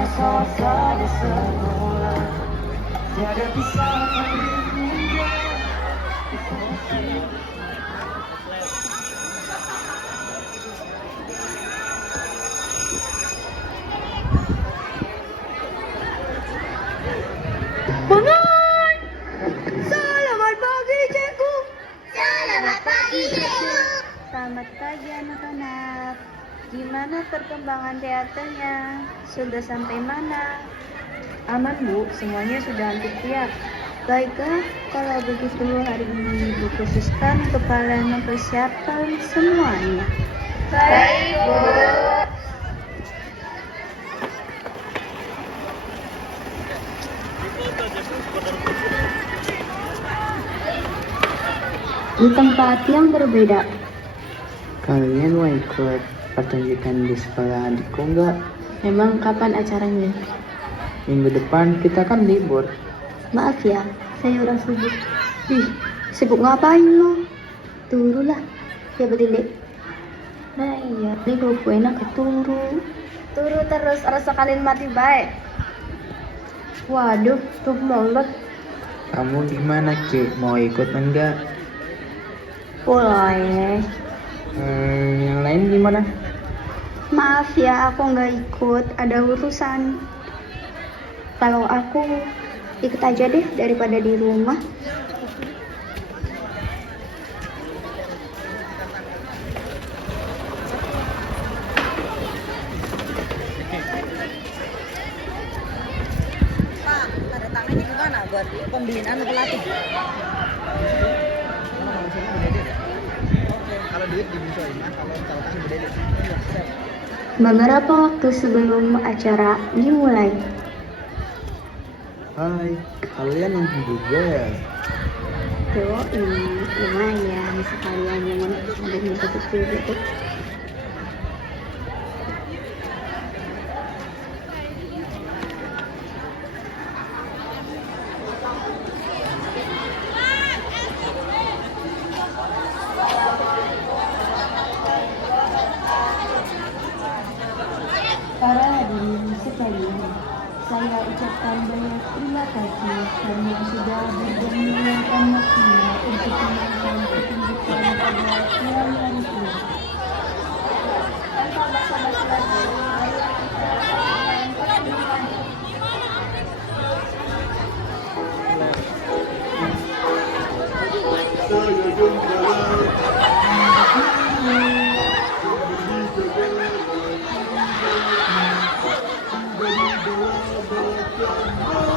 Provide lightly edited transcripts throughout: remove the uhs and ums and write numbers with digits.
masa-masa di sekolah tiada pisahkan hingga Bangun! Selamat pagi, cikgu. Selamat pagi, Cikgu. Selamat pagi, anak-anak. Gimana perkembangan teaternya? Sudah sampai mana? Aman, Bu. Semuanya sudah hampir siap. Baiklah, kalau begitu hari ini Ibu khususkan untuk kalian mempersiapkan semuanya. Baik, Bu. Di tempat yang berbeda. kalian mau ikut pertunjukan di sekolah adikku nggak? Memang kapan acaranya? Minggu depan kita kan libur. Maaf ya, saya orang sibuk. Ih, sibuk ngapain lo? Turulah, ya berdiri. Nah iya, ini kalau enak ke turu. Turu terus, rasa kalian mati baik. Waduh, tuh molot. Kamu gimana Ki? Mau ikut enggak? Boleh. Yang lain gimana? Maaf ya, aku nggak ikut. Ada urusan. Kalau aku ikut aja deh daripada di rumah. Pak, tanda tangannya gimana buat pembelian pelatih? Kalau duit dimusuhin, kalau tangan gede. Beberapa waktu sebelum acara dimulai. Hai, kalian nonton juga ya? Tuh, lumayan sekalian yang ada yang tutup juga. Para hadirin sekalian, saya ucapkan banyak terima kasih karena sudah menyediakan waktunya untuk menonton pertunjukan pada siang hari ini. Tanpa basa-basi lagi, marilah kita saksikan pertunjukan. Saya kambing yang paling sehat. Iya kata saya terlembek.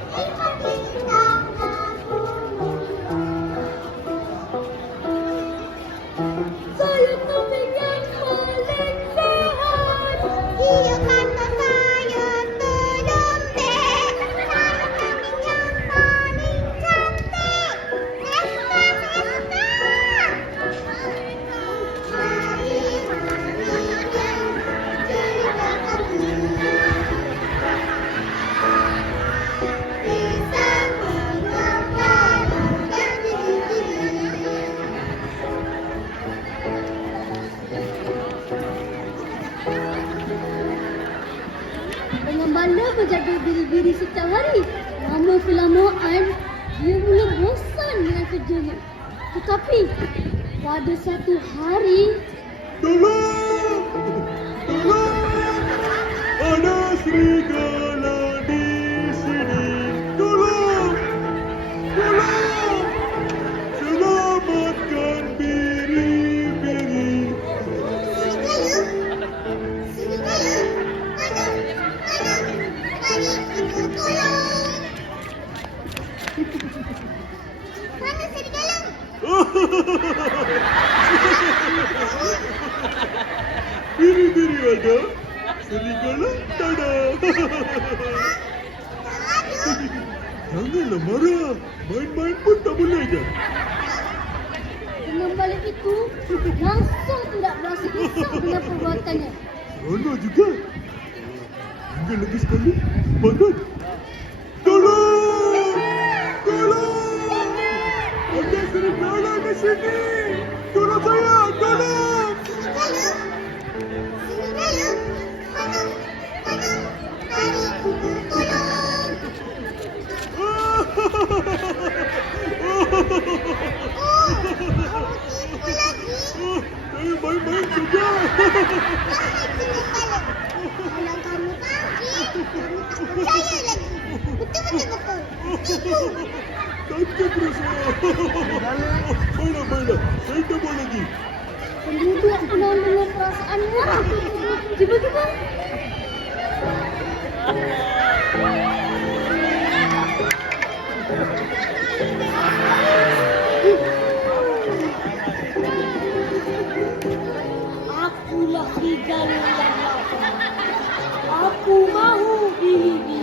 Saya kambing yang paling cantik. Eska, Eska. Mari, jadi kakak bisa mengembang dan Dengan banda menjaga diri-diri setiap hari, lama-kelamaan dia mula bosan dengan kerjanya. Tetapi pada satu hari, Tolong! Tolong! Ada serigala di sini. Tolong! Tolong! Selamatkan biri-biri. Mana serigala? Biri-biri ada, serigala tak ada. Janganlah marah, main-main pun tak boleh kan? balik itu langsung tidak berasa risau dengan perbuatannya. Seronok juga. Tinggal lagi sekali. Makan. Tolong! Tolong! Ada serigala di sini. Tolong saya, tolong! Serigala, mana? Tarik tolong. Tipu lagi. Saya main-main saja. Kalau kamu tadi, kamu tak percaya lagi. Betul. Tante berusaha. Baiklah. Saya tambah lagi. Penduduk penuh dengan perasaannya. Tiba-tiba akulah serigala yang lapar. Aku mahu bini-bini.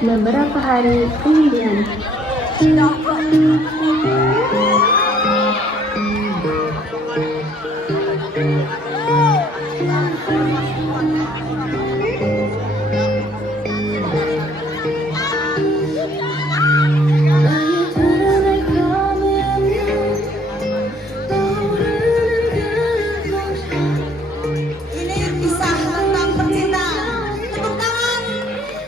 Beberapa hari kemudian. Ini kisah tentang percintaan. Tepuk tangan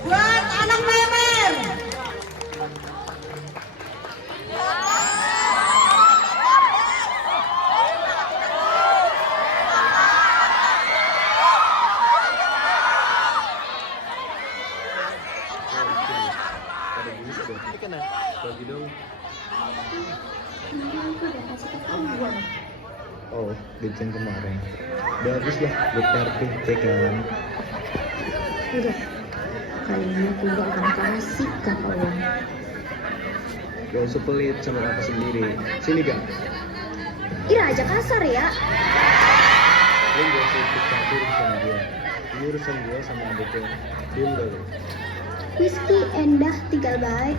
buat anak Memer. Oh, Vincent kemarin. Udah habis lah buat RP, kan? Udah, kali ini aku gak akan kasih kakak uang. Gak usah pelit sama kakak sendiri. Sini gak? Ira aja kasar ya. Lu gak usah ikut campur urusan gue. Ini urusan gue sama adiknya. Diam gak lu? Rizky endah tinggal baik.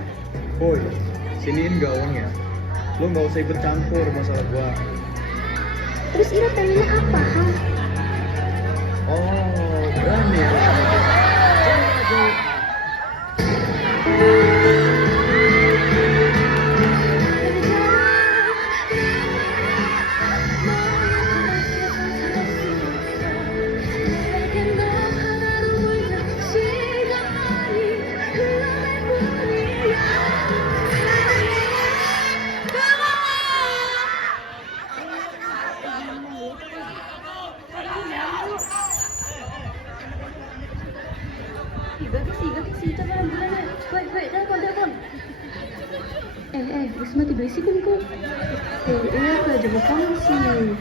Boy, siniin gawangnya. Lu gak usah ikut campur masalah gue. Terus Ira pengennya apa, ha? Oh, berani ya sama gue. Wis mati berisik kan kok? Iya, lah jago kamu sih.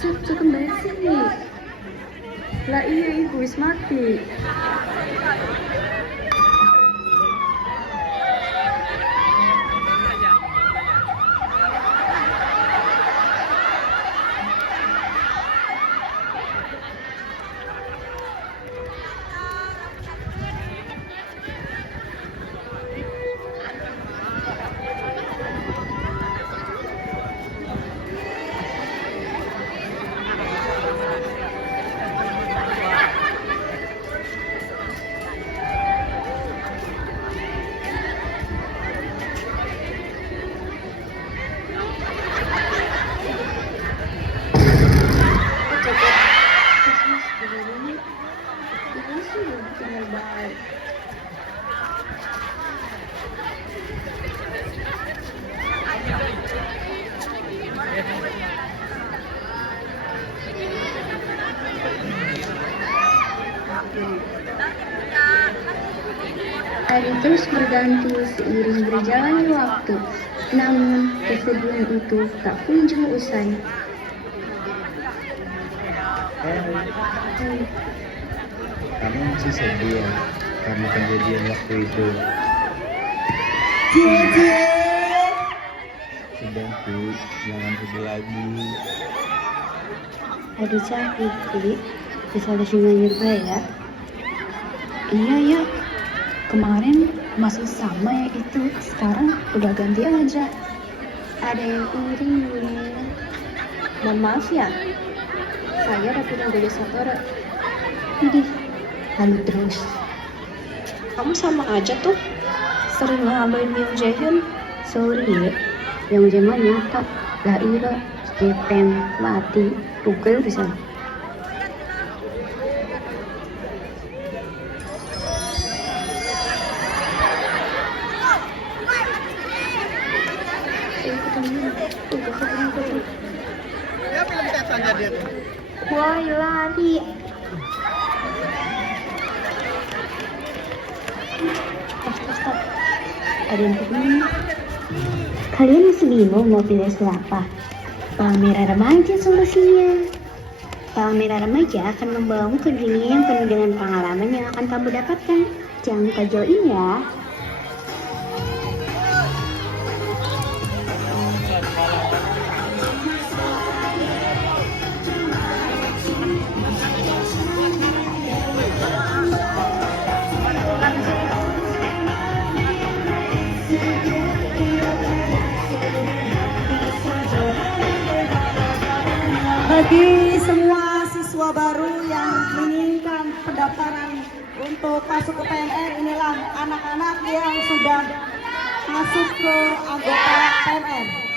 Saya kembali sini. Lah iya, ibu wis mati. Hari terus berganti seiring berjalannya waktu, namun kesedihan itu tak kunjung usai. Kamu masih sedih ya karena kejadian waktu itu. Sudah tuh, jangan sedih lagi. Aduh capek, Pi. Bisa senyum ya. Iya ya. Kemarin masih sama ya itu, sekarang udah ganti aja. Ada yang iri. Mohon maaf ya, saya udah punya Gojek Satoran. Idih, halu terus. Kamu sama aja tuh, sering ngabain Myung Jaehyun. Sorry ya, yang zaman nyata. Lah ira, Jepang, mati, pukul bisa. Woi, lari. Stop. Ada yang begini. Kalian masih bingung mau pilih siapa? Pameran remaja solusinya. Pameran remaja akan membawamu ke dunia yang penuh dengan pengalaman yang akan kamu dapatkan. Jangan kacauin ya. Bagi semua siswa baru yang menginginkan pendaftaran untuk masuk ke PNR, inilah anak-anak yang sudah masuk ke anggota PNR.